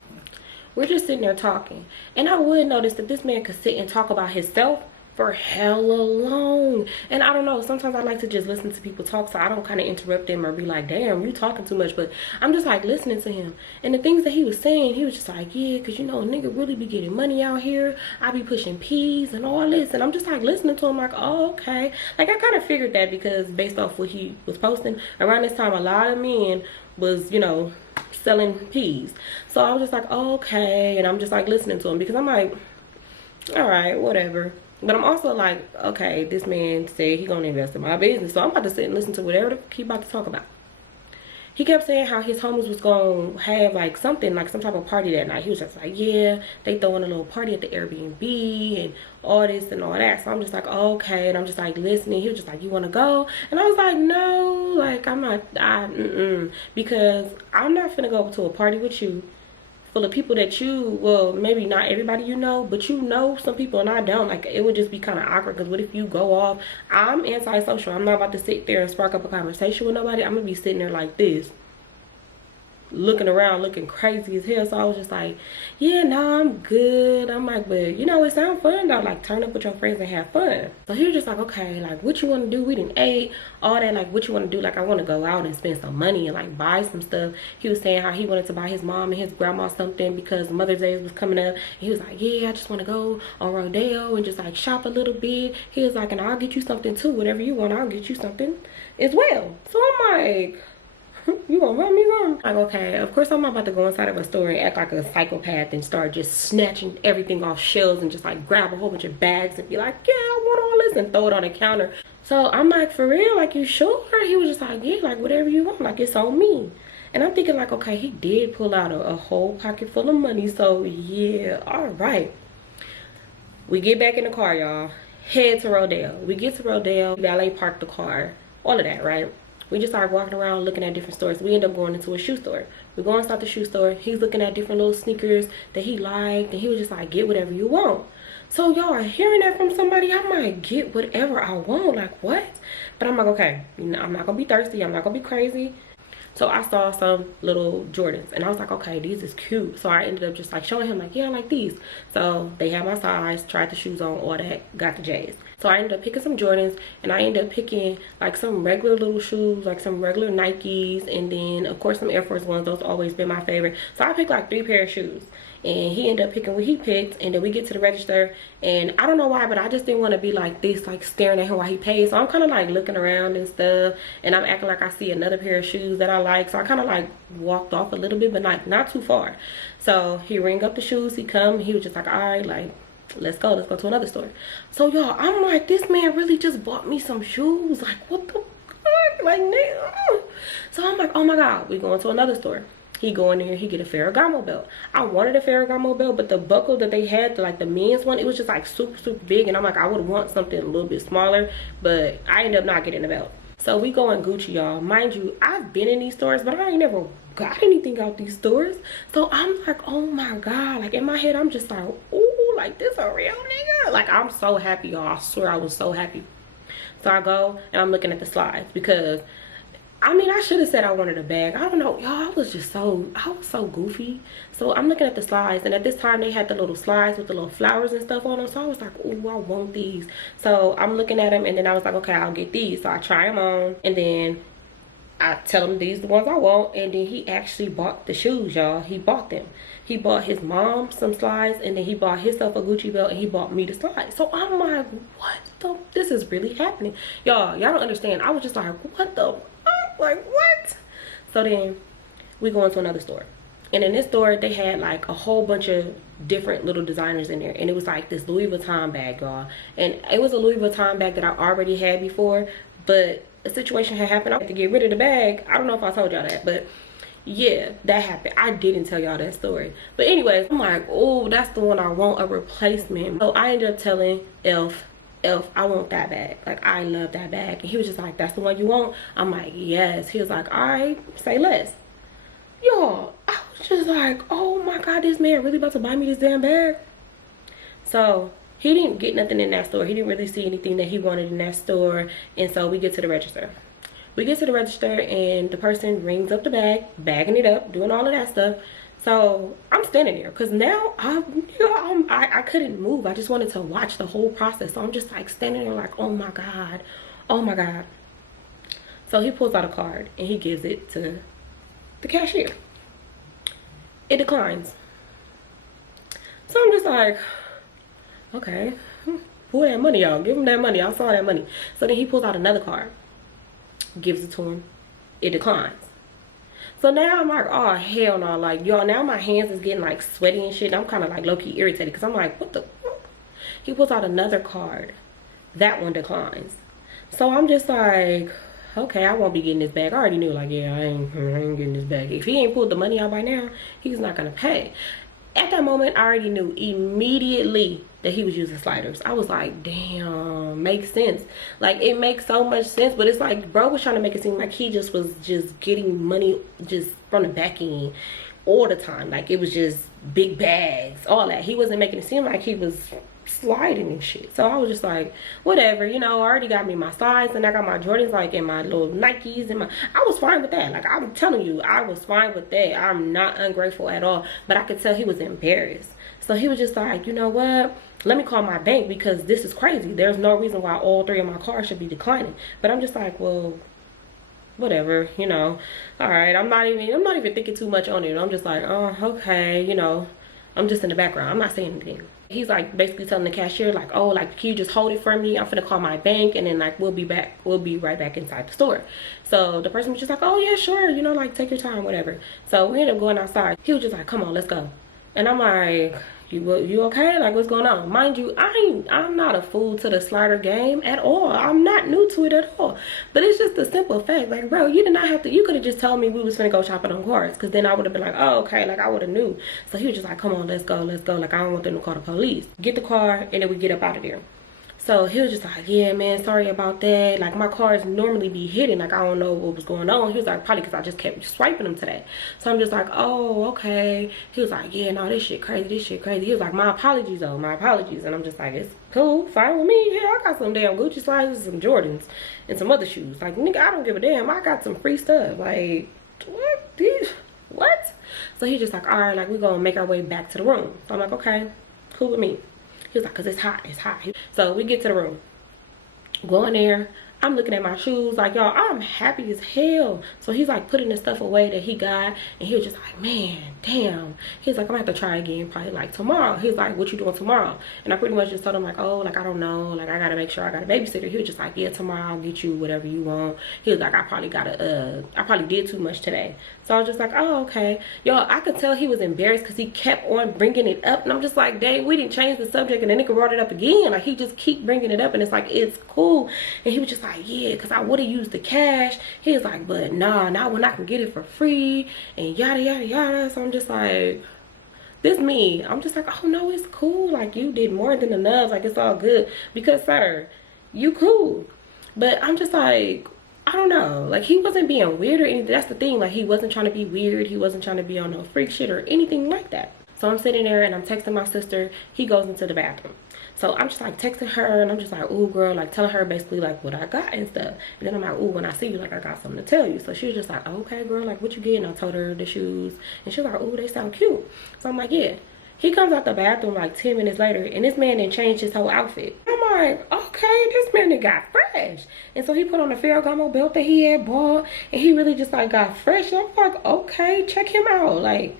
We're just sitting there talking, and I would notice that this man could sit and talk about himself for hella long. And I don't know, sometimes I like to just listen to people talk, so I don't kind of interrupt them or be like, damn, you talking too much. But I'm just like listening to him, and the things that he was saying, he was just like, yeah, because you know, a nigga really be getting money out here. I be pushing peas and all this, and I'm just like listening to him like, oh, okay. Like, I kind of figured that, because based off what he was posting around this time, a lot of men was, you know, selling peas. So I was just like, oh, okay. And I'm just like listening to him, because I'm like, all right, whatever. But I'm also like, okay, this man said he gonna invest in my business, so I'm about to sit and listen to whatever the he about to talk about. He kept saying how his homies was gonna have like something, like some type of party that night. He was just like, yeah, they throwing a little party at the Airbnb and all this and all that. So I'm just like, okay. And I'm just like listening. He was just like, you wanna go? And I was like, no, like I'm not, because I'm not finna go to a party with you full of people that you, well, maybe not everybody you know, but you know some people and I don't. Like, it would just be kind of awkward, because what if you go off? I'm antisocial. I'm not about to sit there and spark up a conversation with nobody. I'm gonna be sitting there like this, looking around, looking crazy as hell. So I was just like, yeah, no, I'm good. I'm like, but you know, it sounds fun though, like turn up with your friends and have fun. So he was just like, okay, like what you want to do? We didn't ate all that, like what you want to do? Like, I want to go out and spend some money and like buy some stuff. He was saying how he wanted to buy his mom and his grandma something because Mother's Day was coming up. And he was like, yeah, I just want to go on Rodeo and just like shop a little bit. He was like, and I'll get you something too, whatever you want, I'll get you something as well. So I'm like, you gonna run me wrong? Like, okay, of course I'm not about to go inside of a store and act like a psychopath and start just snatching everything off shelves and just like grab a whole bunch of bags and be like, yeah, I want all this, and throw it on the counter. So I'm like, for real? Like, you sure? He was just like, yeah, like whatever you want, like it's on me. And I'm thinking like, okay, he did pull out a whole pocket full of money, so yeah, all right. We get back in the car, y'all, head to Rodeo. We get to Rodeo, valet park the car, all of that, right? We just started walking around looking at different stores. We end up going into a shoe store. We go inside the shoe store. He's looking at different little sneakers that he liked, and he was just like, get whatever you want. So y'all are hearing that from somebody, I might get whatever I want. Like, what? But I'm like, okay, you know, I'm not gonna be thirsty, I'm not gonna be crazy. So I saw some little Jordans and I was like, okay, these is cute. So I ended up just like showing him like, yeah, I like these. So they had my size, tried the shoes on, all that, got the J's. So I ended up picking some Jordans, and I ended up picking like some regular little shoes, like some regular Nikes, and then of course some Air Force Ones. Those always been my favorite. So I picked like 3 pair of shoes, and he ended up picking what he picked. And then we get to the register, and I don't know why, but I just didn't want to be like this, like staring at him while he paid. So I'm kind of like looking around and stuff, and I'm acting like I see another pair of shoes that I like. So I kind of like walked off a little bit, but not too far. So he ring up the shoes, he come, he was just like, all right, like let's go to another store. So y'all, I'm like, this man really just bought me some shoes, like what the fuck, like nigga. So I'm like, oh my god, we going to another store. He go in there, he get a Ferragamo belt. I wanted a Ferragamo belt, but the buckle that they had, like the men's one, it was just like super big, and I'm like, I would want something a little bit smaller, but I ended up not getting the belt. So we go in Gucci, y'all. Mind you, I've been in these stores, but I ain't never got anything out these stores. So I'm like, oh my god, like in my head I'm just like, ooh, like this a real nigga. Like I'm so happy, y'all. I swear I was so happy. So I go and I'm looking at the slides, because I mean, I should have said I wanted a bag. I don't know, y'all. I was so goofy. So I'm looking at the slides, and at this time they had the little slides with the little flowers and stuff on them. So I was like, oh, I want these. So I'm looking at them, and then I was like, okay, I'll get these. So I try them on, and then I tell him these are the ones I want, and then he actually bought the shoes, y'all. He bought them. He bought his mom some slides, and then he bought himself a Gucci belt, and he bought me the slides. So I'm like, what the, this is really happening, y'all don't understand. I was just like, what the fuck, like what? So then we go into another store, and in this store they had like a whole bunch of different little designers in there, and it was like this Louis Vuitton bag, y'all, and it was a Louis Vuitton bag that I already had before, but a situation had happened. I had to get rid of the bag. I don't know if I told y'all that, but yeah, that happened. I didn't tell y'all that story. But anyways, I'm like, oh, that's the one I want, a replacement. So I ended up telling Elf, I want that bag. Like, I love that bag. And he was just like, that's the one you want? I'm like, yes. He was like, all right, say less. Y'all, I was just like, oh my god, this man really about to buy me this damn bag? So he didn't get nothing in that store. He didn't really see anything that he wanted in that store. And so we get to the register. We get to the register, and the person rings up the bag, bagging it up, doing all of that stuff. So I'm standing there, because now I couldn't move. I just wanted to watch the whole process. So I'm just like standing there like, oh my god, oh my god. So he pulls out a card and he gives it to the cashier. It declines. So I'm just like, okay, pull that money out, give him that money. I saw that money. So then he pulls out another card, gives it to him. It declines. So now I'm like, oh hell no, like y'all, now my hands is getting like sweaty and shit, and I'm kind of like low-key irritated, because I'm like, what the fuck? He pulls out another card. That one declines. So I'm just like, okay, I won't be getting this bag. I already knew, like, yeah, I ain't getting this bag. If he ain't pulled the money out by now, he's not gonna pay. At that moment, I already knew immediately that he was using sliders. I was like, damn, makes sense. Like, it makes so much sense. But it's like, bro was trying to make it seem like he just was just getting money just from the back end all the time. Like, it was just big bags, all that. He wasn't making it seem like he was sliding and shit. So I was just like, whatever, you know, I already got me my slides and I got my Jordans, like, and my little Nikes and I was fine with that. Like, I'm telling you, I was fine with that. I'm not ungrateful at all. But I could tell he was embarrassed. So he was just like, you know what? Let me call my bank because this is crazy. There's no reason why all 3 of my cars should be declining. But I'm just like, well, whatever, you know. All right, I'm not even thinking too much on it. I'm just like, oh, okay, you know. I'm just in the background. I'm not saying anything. He's like basically telling the cashier like, oh, like, can you just hold it for me? I'm finna call my bank and then like we'll be right back inside the store. So the person was just like, oh yeah, sure, you know, like take your time, whatever. So we ended up going outside. He was just like, come on, let's go. And I'm like, you okay? Like, what's going on? Mind you, I'm not a fool to the slider game at all. I'm not new to it at all. But it's just a simple fact. Like, bro, you did not have to. You could have just told me we was finna go shopping on cars, because then I would have been like, oh, okay. Like, I would have knew. So he was just like, come on, let's go. Like, I don't want them to call the police. Get the car, and then we get up out of there. So he was just like, yeah, man, sorry about that. Like, my cars normally be hidden. Like, I don't know what was going on. He was like, probably because I just kept swiping them today. So I'm just like, oh, okay. He was like, yeah, no, this shit crazy. He was like, my apologies, though. My apologies. And I'm just like, it's cool. Fine with me. Yeah, I got some damn Gucci slides, some Jordans, and some other shoes. Like, nigga, I don't give a damn. I got some free stuff. Like, what? So he just like, all right, like, we gonna make our way back to the room. So I'm like, okay, cool with me. He was like, cause it's hot. So we get to the room, go in there. I'm looking at my shoes like, y'all, I'm happy as hell. So he's like putting the stuff away that he got, and he was just like, man, damn. He's like, I'm gonna have to try again probably like tomorrow. He's like, what you doing tomorrow? And I pretty much just told him like, oh, like, I don't know, like, I gotta make sure I got a babysitter. He was just like, yeah, tomorrow I'll get you whatever you want. He was like, I probably did too much today. So I was just like, oh, okay. Y'all, I could tell he was embarrassed because he kept on bringing it up, and I'm just like, dang, we didn't change the subject and the nigga brought it up again. Like, he just keep bringing it up, and it's like, it's cool. And he was just like, yeah, because I would have used the cash. He was like, but nah, not when I can get it for free and yada yada yada. So I'm just like, this me. I'm just like, oh no, it's cool. Like, you did more than enough. Like, it's all good. Because, sir, you cool. But I'm just like, I don't know. Like, he wasn't being weird or anything. That's the thing. Like, he wasn't trying to be weird. He wasn't trying to be on no freak shit or anything like that. So I'm sitting there and I'm texting my sister. He goes into the bathroom. So I'm just like texting her, and I'm just like, ooh, girl, like telling her basically like what I got and stuff. And then I'm like, ooh, when I see you, like, I got something to tell you. So she was just like, okay, girl, like, what you getting? I told her the shoes, and she was like, ooh, they sound cute. So I'm like, yeah. He comes out the bathroom like 10 minutes later, and this man didn't change his whole outfit. I'm like, okay, this man done got fresh. And so he put on the Ferragamo belt that he had bought, and he really just like got fresh. And I'm like, okay, check him out. Like,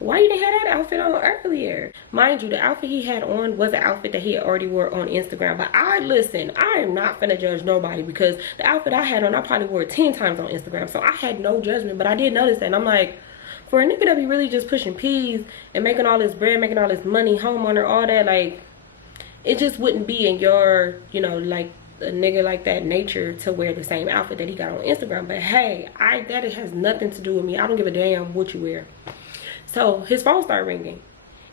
why you didn't have that outfit on earlier? Mind you, the outfit he had on was an outfit that he had already wore on Instagram. But I am not finna judge nobody, because the outfit I had on, I probably wore it 10 times on Instagram. So I had no judgment, but I did notice that. And I'm like, for a nigga that be really just pushing peas and making all this bread, making all this money, homeowner, all that, like, it just wouldn't be in your, you know, like, a nigga like that nature to wear the same outfit that he got on Instagram. But hey, that has nothing to do with me. I don't give a damn what you wear. So his phone started ringing,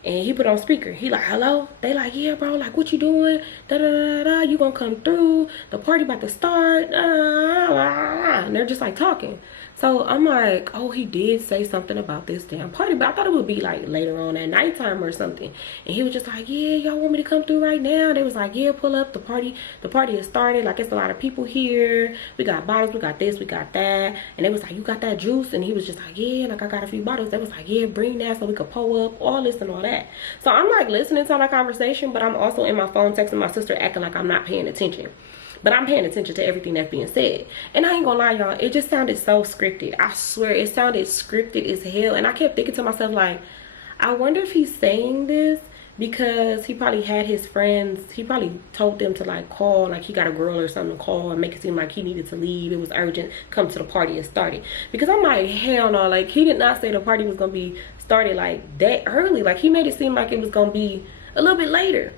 and he put on speaker. He like, hello? They like, yeah, bro, like, what you doing? Da da da da. You gonna come through? The party about to start. And they're just like talking. So I'm like, oh, he did say something about this damn party, but I thought it would be like later on at nighttime or something. And he was just like, yeah, y'all want me to come through right now? They was like, yeah, pull up. The party has started. Like, it's a lot of people here. We got bottles, we got this, we got that. And they was like, you got that juice? And he was just like, yeah, like, I got a few bottles. They was like, yeah, bring that so we could pull up, all this and all that. So I'm like listening to that conversation, but I'm also in my phone texting my sister, acting like I'm not paying attention. But I'm paying attention to everything that's being said. And I ain't gonna lie, y'all, it just sounded so scripted. I swear, it sounded scripted as hell. And I kept thinking to myself, like, I wonder if he's saying this because he probably had his friends, he probably told them to like call, like he got a girl or something to call and make it seem like he needed to leave. It was urgent, come to the party and started. Because I'm like, hell no, like, he did not say the party was gonna be started like that early. Like, he made it seem like it was gonna be a little bit later.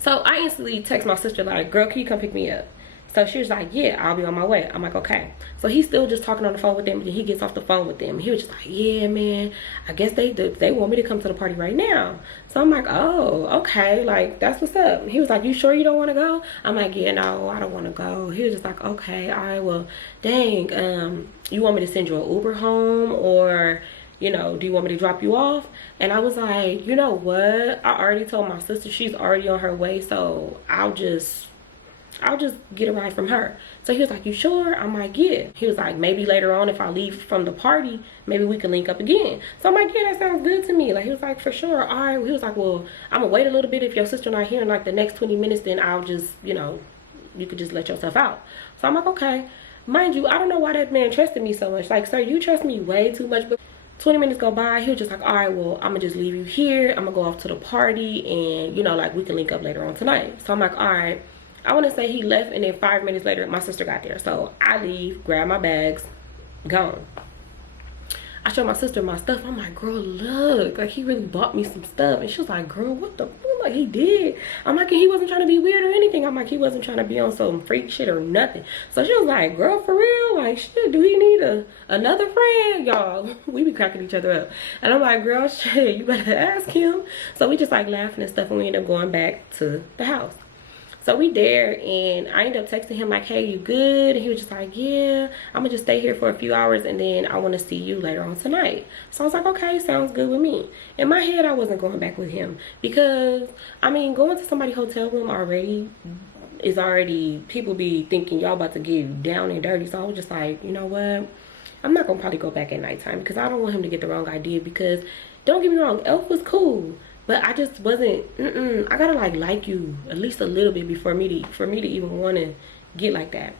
So I instantly text my sister like, girl, can you come pick me up? So she was like, yeah, I'll be on my way. I'm like, okay. So he's still just talking on the phone with them, and he gets off the phone with them. He was just like, yeah, man, I guess they want me to come to the party right now. So I'm like, oh, okay, like, that's what's up. He was like, you sure you don't want to go? I'm like, yeah, no, I don't want to go. He was just like, okay, all right, well, dang, you want me to send you an Uber home, or you know, do you want me to drop you off? And I was like, you know what, I already told my sister she's already on her way, so I'll just get a ride from her. So he was like, you sure? I'm like, yeah. He was like, maybe later on if I leave from the party, maybe we can link up again. So I'm like, yeah, that sounds good to me. Like, he was like, for sure. All right. He was like, well, I'm gonna wait a little bit. If your sister not here in like the next 20 minutes, then I'll just, you know, you could just let yourself out. So I'm like, okay. Mind you, I don't know why that man trusted me so much. Like, sir, you trust me way too much. But 20 minutes go by, he was just like, all right, well, I'm gonna just leave you here. I'm gonna go off to the party, and, you know, like, we can link up later on tonight. So I'm like, all right. I want to say he left, and then 5 minutes later my sister got there. So I leave, grab my bags, gone. I show my sister my stuff. I'm like, girl, look, like, he really bought me some stuff. And she was like, girl, what the fuck? Like, he did. I'm like, and he wasn't trying to be weird or anything. I'm like, he wasn't trying to be on some freak shit or nothing. So she was like, girl, for real? Like, shit, do he need another friend? Y'all, we be cracking each other up. And I'm like, girl, shit, you better ask him. So we just like laughing and stuff, and we end up going back to the house. So we there, and I ended up texting him like, hey, you good? And he was just like, yeah, I'm gonna just stay here for a few hours, and then I want to see you later on tonight. So I was like, okay, sounds good with me. In my head, I wasn't going back with him, because I mean, going to somebody's hotel room is already people be thinking y'all about to get down and dirty. So I was just like, you know what, I'm not gonna probably go back at nighttime, because I don't want him to get the wrong idea. Because don't get me wrong, Elf was cool, but I just wasn't, I gotta like you at least a little bit before for me to even want to get like that.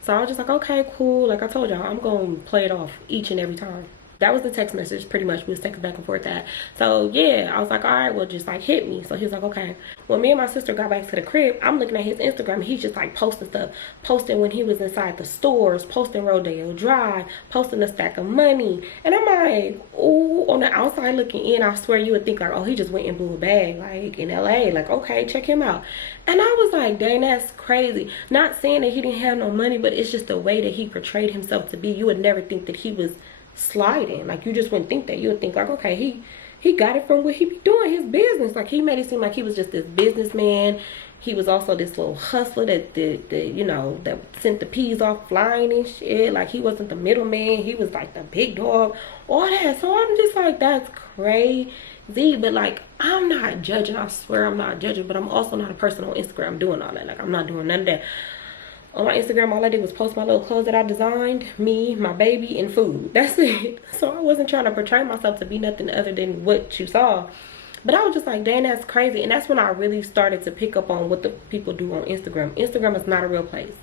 So I was just like, okay, cool. Like I told y'all, I'm gonna play it off each and every time. That was the text message, pretty much. We was texting back and forth that. So yeah, I was like, all right, well, just like hit me. So he was like, okay. When me and my sister got back to the crib, I'm looking at his Instagram, and he's just like posting stuff. Posting when he was inside the stores, posting Rodeo Drive, posting a stack of money. And I'm like, ooh, on the outside looking in, I swear you would think like, oh, he just went and blew a bag, like in LA. Like, okay, check him out. And I was like, dang, that's crazy. Not saying that he didn't have no money, but it's just the way that he portrayed himself to be. You would never think that he was sliding. Like, you just wouldn't think that. You would think like, okay, he got it from what he be doing, his business. Like, he made it seem like he was just this businessman. He was also this little hustler that you know, that sent the peas off flying and shit. Like, he wasn't the middleman, he was like the big dog, all that. So I'm just like, that's crazy. But like, I'm not judging, I swear I'm not judging, but I'm also not a person on Instagram doing all that. Like, I'm not doing none of that. On my Instagram, all I did was post my little clothes that I designed, me, my baby, and food. That's it. So I wasn't trying to portray myself to be nothing other than what you saw. But I was just like, dang, that's crazy. And that's when I really started to pick up on what the people do on Instagram. Instagram is not a real place.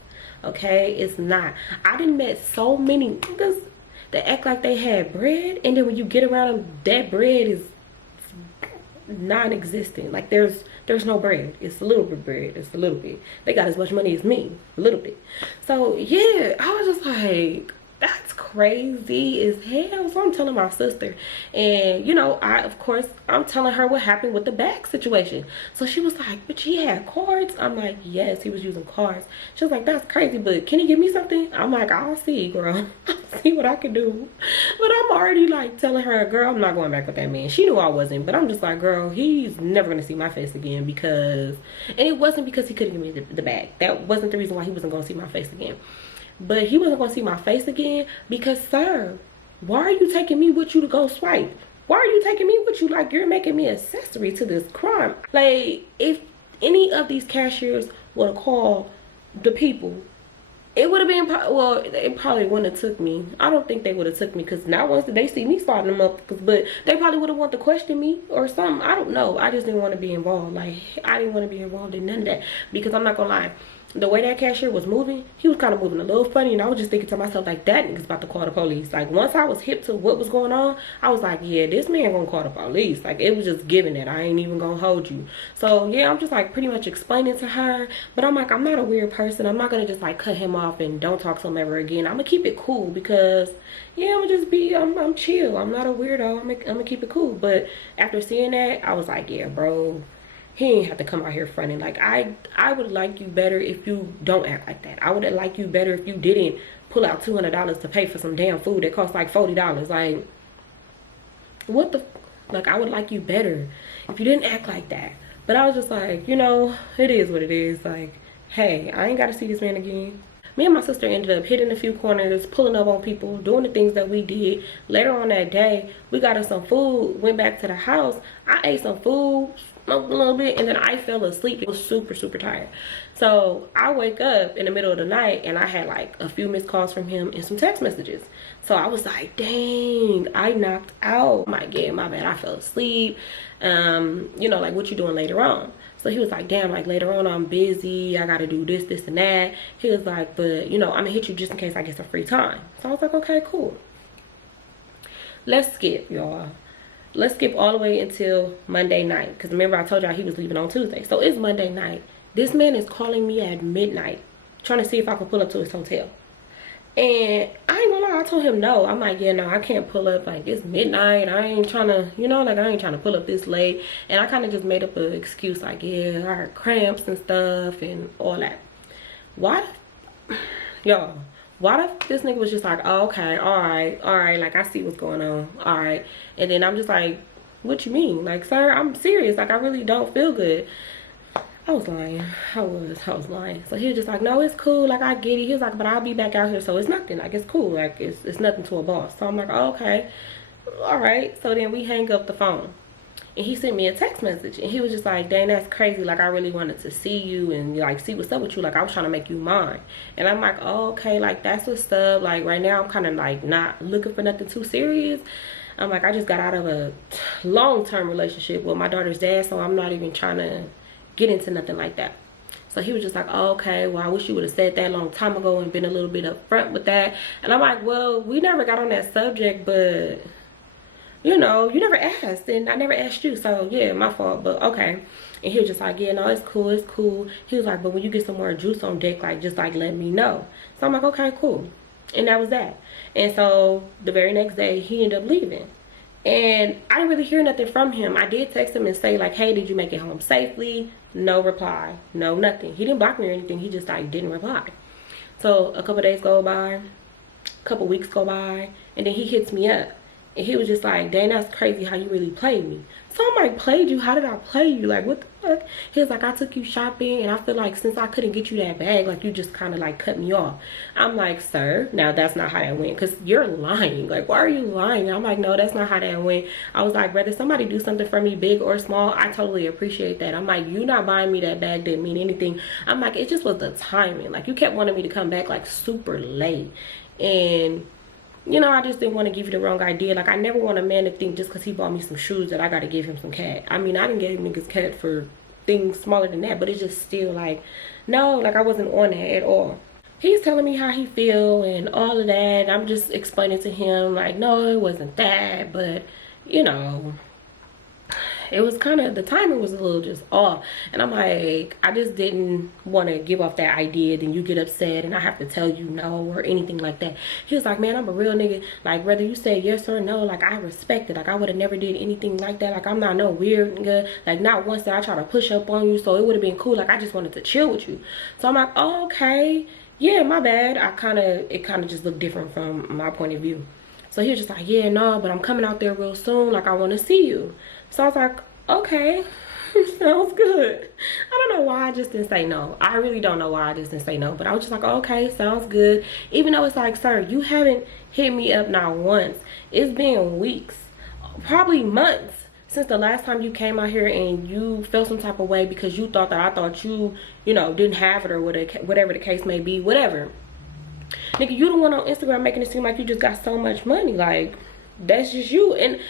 Okay? It's not. I done met so many niggas that act like they had bread, and then when you get around them, that bread is non-existent. Like, there's no bread. It's a little bit bread. It's a little bit. They got as much money as me, a little bit. So yeah, I was just like, that's crazy as hell. So I'm telling my sister, and you know, of course I'm telling her what happened with the bag situation. So she was like, but he had cards. I'm like, yes, he was using cards. She was like, that's crazy, but can he give me something? I'm like, I'll see, girl. I'll see what I can do. But I'm already like telling her, girl, I'm not going back with that man. She knew I wasn't, but I'm just like, girl, he's never gonna see my face again. Because, and it wasn't because he couldn't give me the bag. That wasn't the reason why he wasn't gonna see my face again. But he wasn't going to see my face again because, sir, why are you taking me with you to go swipe? Why are you taking me with you? Like, you're making me accessory to this crime. Like, if any of these cashiers would have called the people, it would have been, well, it probably wouldn't have took me. I don't think they would have took me, because not once did they see me sliding them up, but they probably would have wanted to question me or something. I don't know. I just didn't want to be involved. Like, I didn't want to be involved in none of that, because I'm not going to lie. The way that cashier was moving, he was kind of moving a little funny, and I was just thinking to myself, like, that nigga's about to call the police. Like, once I was hip to what was going on, I was like, yeah, this man gonna call the police. Like, it was just giving it. I ain't even gonna hold you. So yeah, I'm just like pretty much explaining to her, but I'm like, I'm not a weird person. I'm not gonna just like cut him off and don't talk to him ever again. I'm gonna keep it cool, because yeah, I'm gonna just be, I'm chill. I'm not a weirdo. I'm gonna keep it cool. But after seeing that, I was like, yeah, bro, he ain't have to come out here fronting. Like, I would like you better if you don't act like that. I would like you better if you didn't pull out $200 to pay for some damn food that cost like $40. Like, what the, like, I would like you better if you didn't act like that. But I was just like, you know, it is what it is. Like, hey, I ain't gotta see this man again. Me and my sister ended up hitting a few corners, pulling up on people, doing the things that we did. Later on that day, we got us some food, went back to the house. I ate some food, smoked a little bit, and then I fell asleep. I was super tired. So I wake up in the middle of the night and I had like a few missed calls from him and some text messages. So I was like, dang, I knocked out. My bad, I fell asleep. You know, like, what you doing later on? So he was like, damn, like, later on I'm busy, I gotta do this and that. He was like, but you know, I'm gonna hit you just in case I get some free time. So I was like, okay, cool. Let's skip, y'all. Let's skip all the way until Monday night, because remember I told y'all he was leaving on Tuesday. So it's Monday night. This man is calling me at midnight trying to see if I could pull up to his hotel. And I ain't gonna lie, I told him no. I'm like, yeah, no, I can't pull up. Like, it's midnight. I ain't trying to, you know, like, I ain't trying to pull up this late. And I kind of just made up an excuse, like, yeah, I had cramps and stuff and all that. Why, y'all, why if this nigga was just like, oh, okay, all right, like, I see what's going on, all right. And then I'm just like, what you mean? Like, sir, I'm serious. Like, I really don't feel good. I was lying. I was lying. So he was just like, no, it's cool. Like, I get it. He was like, but I'll be back out here. So it's nothing. Like, it's cool. Like, it's nothing to a boss. So I'm like, oh, okay. All right. So then we hang up the phone. And he sent me a text message. And he was just like, dang, that's crazy. Like, I really wanted to see you and, like, see what's up with you. Like, I was trying to make you mine. And I'm like, oh, okay. Like, that's what's up. Like, right now I'm kind of, like, not looking for nothing too serious. I'm like, I just got out of a long-term relationship with my daughter's dad. So I'm not even trying to get into nothing like that. So he was just like, oh, okay, well, I wish you would have said that a long time ago and been a little bit upfront with that. And I'm like, well, we never got on that subject, but you know, you never asked and I never asked you, so yeah, my fault, but okay. And he was just like, yeah, no, it's cool, it's cool. He was like, but when you get some more juice on deck, like, just like let me know. So I'm like, okay, cool. And that was that. And so the very next day he ended up leaving. And I didn't really hear nothing from him. I did text him and say, like, hey, did you make it home safely? No reply. No, nothing. He didn't block me or anything. He just, like, didn't reply. So a couple days go by, a couple weeks go by, and then he hits me up. And he was just like, dang, that's crazy how you really played me. So I'm like, played you? How did I play you? Like, what the fuck? He was like, I took you shopping, and I feel like since I couldn't get you that bag, like, you just kind of, like, cut me off. I'm like, sir, now that's not how that went, because you're lying. Like, why are you lying? I'm like, no, that's not how that went. I was like, whether somebody do something for me, big or small, I totally appreciate that. I'm like, you not buying me that bag didn't mean anything. I'm like, it just was the timing. Like, you kept wanting me to come back, like, super late. And you know, I just didn't want to give you the wrong idea. Like, I never want a man to think just because he bought me some shoes that I got to give him some cat. I mean, I didn't give niggas cat for things smaller than that, but it's just still like, no, like, I wasn't on that at all. He's telling me how he feel and all of that. I'm just explaining to him, like, no, it wasn't that, but, you know, it was kind of, the timing was a little just off. And I'm like, I just didn't want to give off that idea, then you get upset and I have to tell you no or anything like that. He was like, man, I'm a real nigga. Like, whether you say yes or no, like, I respect it. Like, I would have never did anything like that. Like, I'm not no weird nigga. Like, not once did I try to push up on you, so it would have been cool. Like, I just wanted to chill with you. So I'm like, oh, okay, yeah, my bad. It kind of just looked different from my point of view. So he was just like, yeah, no, but I'm coming out there real soon. Like, I want to see you. So I was like, okay, sounds good. I don't know why I just didn't say no. I really don't know why I just didn't say no. But I was just like, okay, sounds good. Even though it's like, sir, you haven't hit me up not once. It's been weeks, probably months, since the last time you came out here and you felt some type of way because you thought that I thought you know, didn't have it or whatever the case may be, whatever. Nigga, you the one on Instagram making it seem like you just got so much money. Like, that's just you. And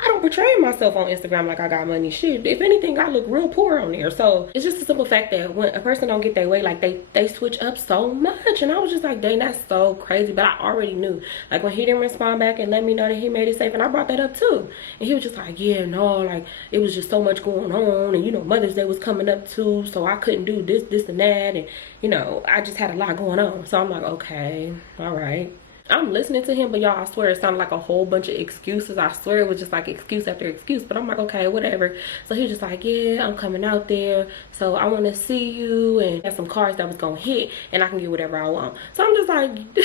I don't portray myself on Instagram like I got money. Shit, if anything, I look real poor on there. So it's just a simple fact that when a person don't get their way, like, they switch up so much. And I was just like, dang, that's so crazy. But I already knew. Like, when he didn't respond back and let me know that he made it safe, and I brought that up too. And he was just like, yeah, no, like, it was just so much going on. And, you know, Mother's Day was coming up too, so I couldn't do this and that. And, you know, I just had a lot going on. So I'm like, okay, all right. I'm listening to him, but y'all, I swear it sounded like a whole bunch of excuses. I swear it was just like excuse after excuse, but I'm like, okay, whatever. So he was just like, yeah, I'm coming out there, so I want to see you, and have some cards that was gonna hit, and I can get whatever I want. So I'm just like,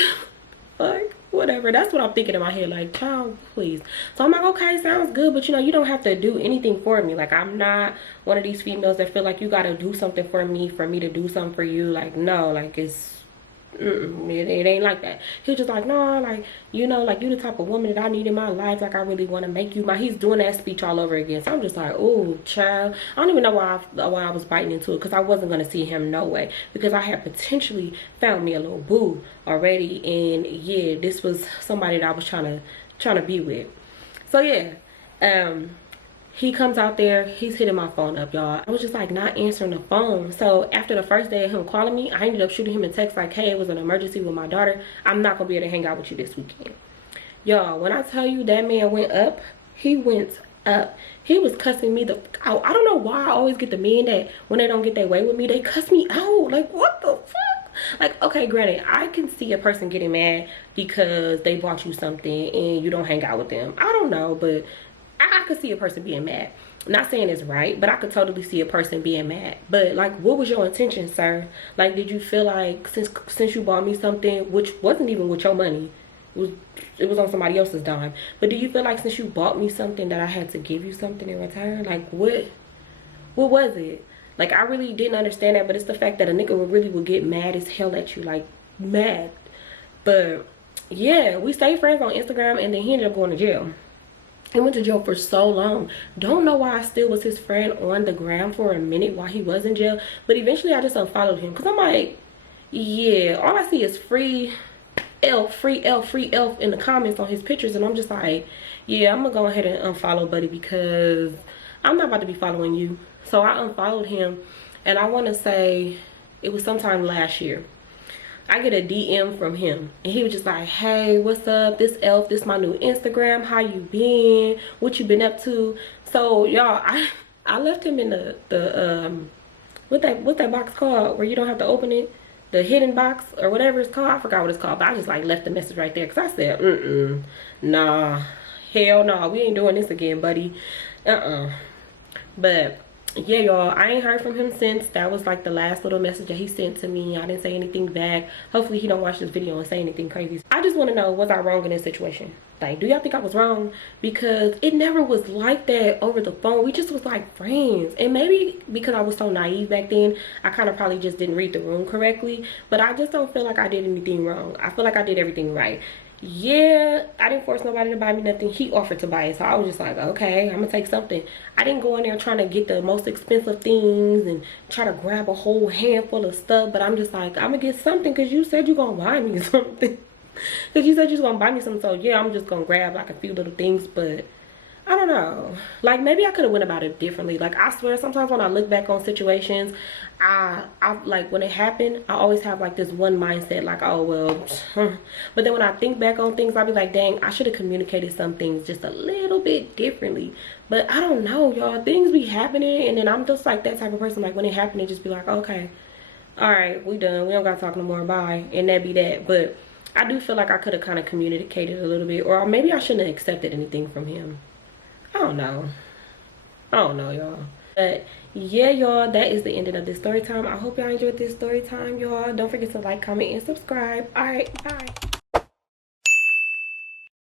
like, whatever. That's what I'm thinking in my head, like, child, please. So I'm like, okay, sounds good, but you know, you don't have to do anything for me. Like, I'm not one of these females that feel like you gotta do something for me to do something for you. Like, no, like, it's It ain't like that. He was just like, no, like, you know, like, you the type of woman that I need in my life. Like, I really want to make you my. He's doing that speech all over again. So I'm just like, oh, child. I don't even know why I was biting into it, because I wasn't going to see him no way, because I had potentially found me a little boo already. And yeah, this was somebody that I was trying to be with. So yeah, he comes out there, he's hitting my phone up, y'all. I was just like not answering the phone. So after the first day of him calling me, I ended up shooting him a text like, hey, it was an emergency with my daughter. I'm not gonna be able to hang out with you this weekend. Y'all, when I tell you that man went up, he went up. He was cussing me the out. I don't know why I always get the men that when they don't get their way with me, they cuss me out. Like, what the fuck? Like, okay, granted, I can see a person getting mad because they bought you something and you don't hang out with them. I don't know, but I could see a person being mad. I'm not saying it's right, but I could totally see a person being mad. But like, what was your intention, sir? Like, did you feel like since you bought me something, which wasn't even with your money, it was on somebody else's dime, but do you feel like since you bought me something that I had to give you something in return? Like, what was it? Like, I really didn't understand that. But it's the fact that a nigga would get mad as hell at you, like mad. But yeah, we stayed friends on Instagram, and then he ended up going to jail. He went to jail for so long. Don't know why I still was his friend on the gram for a minute while he was in jail. But eventually I just unfollowed him, because I'm like, yeah, all I see is free elf in the comments on his pictures. And I'm just like, yeah, I'm gonna go ahead and unfollow buddy, because I'm not about to be following you. So I unfollowed him, and I want to say it was sometime last year. I get a DM from him, and he was just like, hey, what's up? This elf, this my new Instagram. How you been? What you been up to? So y'all, I left him in the what that box called where you don't have to open it, the hidden box or whatever it's called. I forgot what it's called, but I just like left the message right there, because I said, nah, hell no, we ain't doing this again, buddy. But yeah, y'all, I ain't heard from him since. That was like the last little message that he sent to me. I didn't say anything back. Hopefully he don't watch this video and say anything crazy. I just want to know, was I wrong in this situation? Like, do y'all think I was wrong? Because it never was like that over the phone. We just was like friends. And maybe because I was so naive back then, I kind of probably just didn't read the room correctly. But I just don't feel like I did anything wrong. I feel like I did everything right. Yeah, I didn't force nobody to buy me nothing. He offered to buy it, so I was just like, okay, I'm gonna take something. I didn't go in there trying to get the most expensive things and try to grab a whole handful of stuff, but I'm just like, I'm gonna get something because you said you're gonna buy me something. Because you said you was gonna buy me something, so yeah, I'm just gonna grab like a few little things. But I don't know, like maybe I could have went about it differently. Like, I swear sometimes when I look back on situations, I like when it happened, I always have like this one mindset, like, oh well. But then when I think back on things, I'll be like, dang, I should have communicated some things just a little bit differently. But I don't know, y'all, things be happening, and then I'm just like that type of person, like when it happened, it just be like, okay, all right, we done, we don't gotta talk no more, bye, and that be that. But I do feel like I could have kind of communicated a little bit, or maybe I shouldn't have accepted anything from him. I don't know, y'all. But yeah, y'all, that is the ending of this story time. I hope y'all enjoyed this story time, y'all. Don't forget to like, comment, and subscribe. All right, bye.